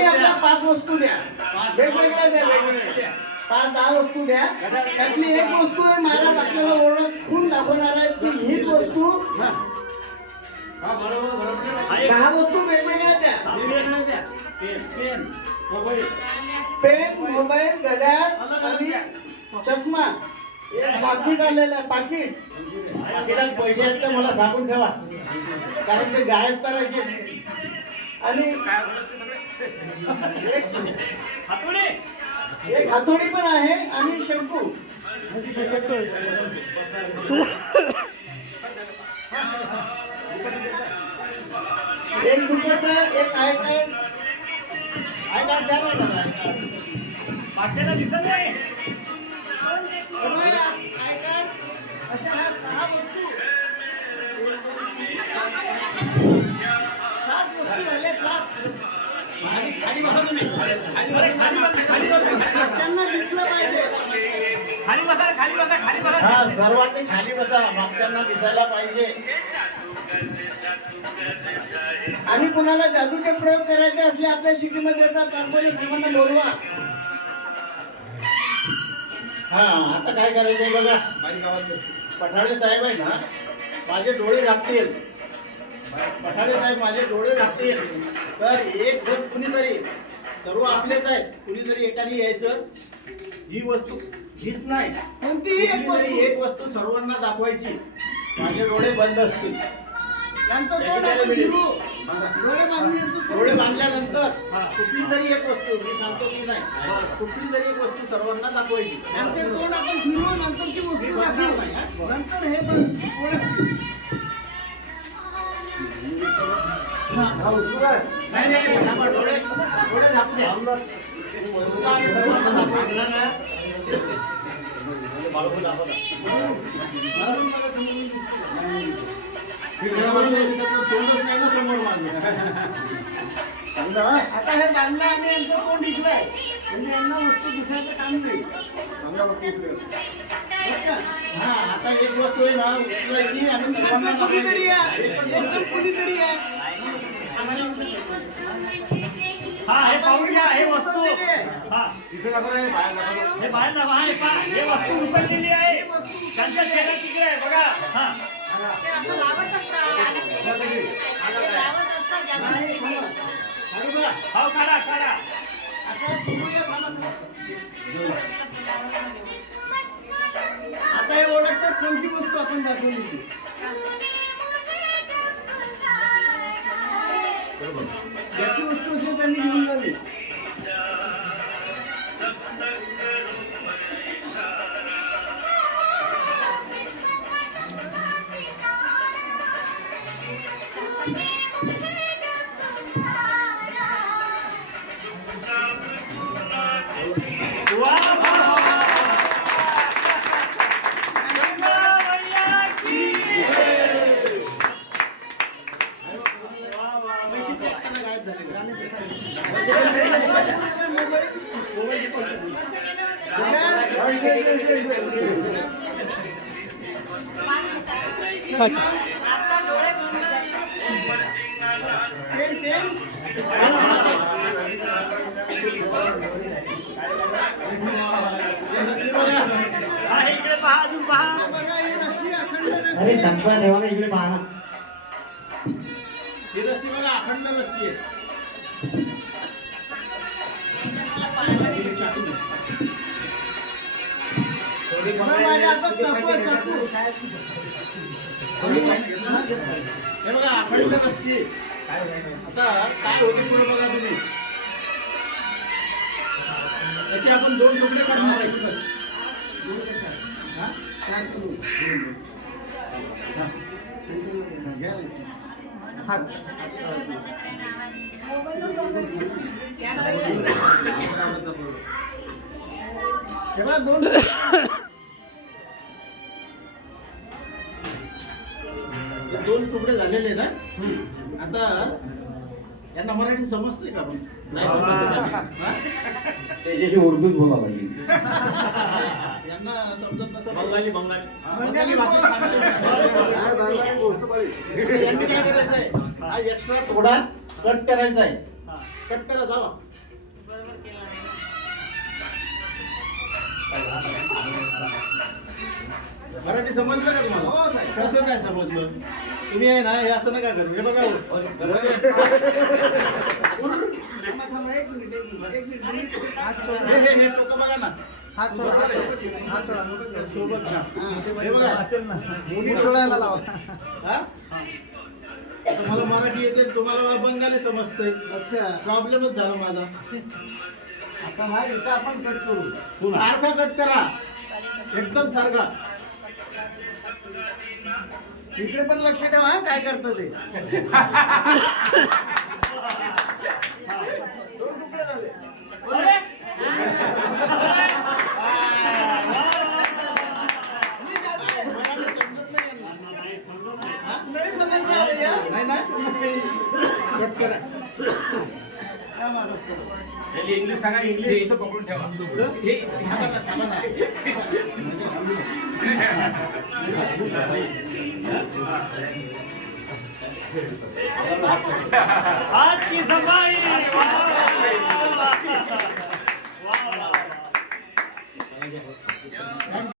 तुम्ही आपल्या 5 वस्तू द्या, वेगवेगळ्या द्या, वेगवेगळ्या 5-10 वस्तू द्या. त्यातली एक वस्तू आहे महाराज आपल्याला ओळखून दाखवणार आहेत की हीच वस्तू. 10 वस्तू वेगवेगळ्या द्या. पेन, मोबाईल, घड्याळ आणि चष्मा. एक पाकिट आलेलं आहे, पाकिट. पाकिटात पैसे आहेत तर मला सांगून ठेवा, कारण ते गायब करायचे. आणि एक हातोडी पण आहे आणि शंकू. एक दुपट्टा, एक आय कार्ड. आय कार्ड द्या ना दादा. पाचशेला दिसत नाही. आय कार्ड अशा ह्या 6 वस्तू. 7 वस्तू झाले, 7. खाली बसा तुम्ही. त्यांना दिसलं पाहिजे. खाली बसा. हा, सर्वांनी खाली बसा, मागच्यांना दिसायला पाहिजे. आणि कुणाला जादूचे प्रयोग करायचे असले आपल्या शिटीमध्ये तर प्रांगोली साहेबांना बोलवा. हा, आता काय करायचंय बघा. पठाळे साहेब आहे ना, माझे डोळे झाकतील. पठाळे साहेब माझे डोळे झाकतील. तर एक जण कुणीतरी, सर्व आपलेच आहेत, कुणीतरी एकाने यायचं. ही वस्तू हीच नाही, कोणतीही एक कुठलीतरी वस्तू. एक वस्तू सर्वांना दाखवायची. माझे डोळे बंद असतील. यांचं तोंड आपण फिरू. डोळे बांधण्याचं डोळे बांधल्यानंतर कुठली तरी एक वस्तू, मी सांगतो की नाही, कुठली तरी एक वस्तू सर्वांना दाखवायची. यांचे तोंड आपण फिरू, नंतर ती वस्तू दाखवू. नंतर हे पण ओळख. नाही, थांबा, डोळे झाकू द्या. वस्तूला आणि सर्वांना दाखवा. तोंडच नाही ना समोर माझं. आता हे बांधलं आणि यांचं तोंड इकडे म्हणजे यांना वस्तू दिसायचं काम नाही. हा, आता एक वस्तू आहे ना, उचलायची आणि सर्वांना कोणीतरी दाखवायची. आहे, कोणीतरी आहे. हा, हे पाहून घ्या. हे वस्तू हा हे बाहेर दाखवा. हे वस्तू उचललेली आहे. त्यांच्या चेहरा तिकडे आहे बघा. हा असं लावत असतात हो, काढा. आता सुरूया थांबा. आता हे ओळखतात कोणती वस्तू आपण दाखवली. याची वस्तू असेल त्यांनी घेऊन जावी. पैसे check करा, गायब आता डोळे बंद हा, हे इकडे पहा. अजून पहा. अरे शंकर ठेवा ना इकडे पहा ना. ही रस्सी बघा, अखंड रस्सी आहे. हे बघा, अखंड रस्सी आहे. आता काय होते पुढे बघा तुम्ही. त्याचे आपण 2 तुकडे करणार आहे. हा? 4 करू. हा. घ्या रे. हात. तेव्हा 2 2 तुकडे झालेले आहेत. आता यांना मराठी समजते का? त्याच्याशी उर्दूत बोला पाहिजे. यांना समजत नसेल. बंगाली बंगाली भाषेत सांगतो. यांनी काय करायचं आहे, हा एक्स्ट्रा थोडा कट करायचा आहे. कट करा जावा. बरोबर केला नाही. मराठी समजलं का तुम्हाला? हो, साहेब. कसं काय समजलं? तुम्ही आहे ना हे असं नका करू. हे बघा हो. थांबा, थांबा, एक मिनिट. हे टोकं बघा ना. सोबत ना. हे बघा. हा? तुम्हाला मराठी येते तुम्हाला बंगाली समजतंय. अच्छा, प्रॉब्लेमच झाला माझा. आता हा इथं आपण कट करू. सारखा कट करा. एकदम सारखा. इकडे पण लक्ष ठेवा हा, काय करतं ते. दोन तुकडे झाले. अरे! हा? नाही समजलं अरे या. नाही ना? कट करा. त्या माणूस करू. इंग्लिश सांगा इंग्लिश इथं पकडून ठेवा हे साबण साबण आहे. हात की सफाई. वाह!